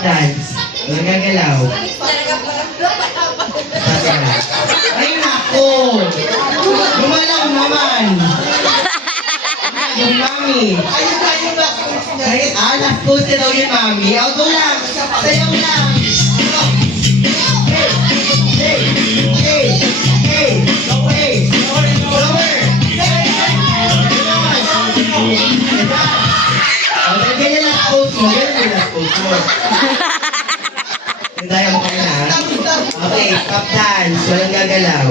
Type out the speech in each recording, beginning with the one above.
dance. Walang gagalaw. Ay, nako! Gumalaw naman! Yung mami. Ay, last post na daw yung mami. O, go lang! Sayaw lang! Hey! Hey! Hey! Hey! Lower! Ganyan last post mo. Ganyan yung last post mo. Hintaya mo kayo na. Okay, top dance. Walang gagalaw.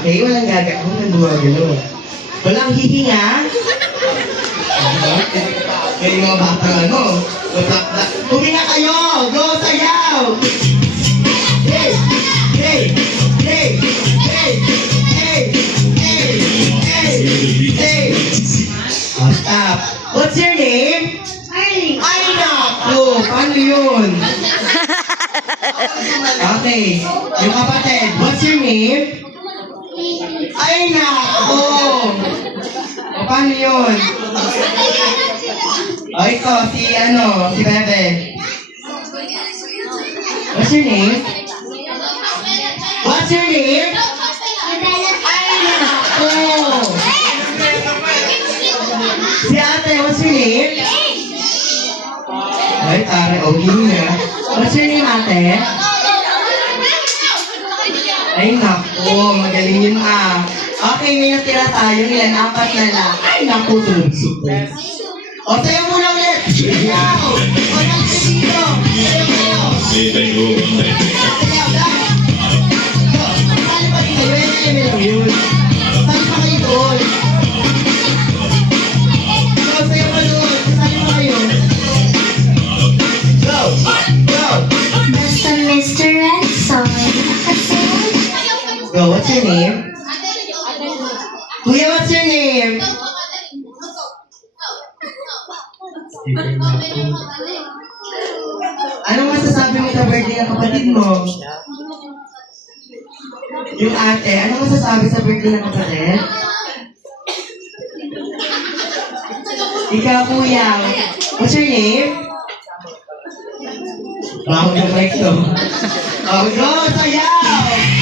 Okay, walang gagalaw. Walang gumagalaw. Walang hihinga. Kaya mga batang ano. Huminga kayo! Go, sayaw! Hey! Hey! Hey! Hey! Hey! Hey! Hey! Hey! Oh, stop. What's your name? Arlie. Ay, naku! Paano yun? Okay. Yung kapatid, what's your name? Ay, naku! O, paano yun? O, ikaw, si Bebe. What's your name? What's your name? Ay, naku! Si ate, what's your name? Ay, tare, okay na. What's your name, ate? Ay, naku, magaling yun Okay, may natira tayo. Ilan? 4 na lang. Ay, naku, super. O, tayo muna ulit. Sayaw! O, natin dito. Sayaw kayo. Sayaw lang. Go. Sali pa rin kayo. Yan lang yun. Sali pa kayo doon. Go, sayaw pa doon. Sali pa kayo. Go. Go. Basta Mr. Edson. Go, what's your name? Kuya, what's your name? Anong masasabi mo sa birthday ng kapatid mo? Yung ate, anong masasabi sa birthday ng kapatid? Ikaw, kuya. What's your name? Bawal yung mic to. Oh, go, sayaw!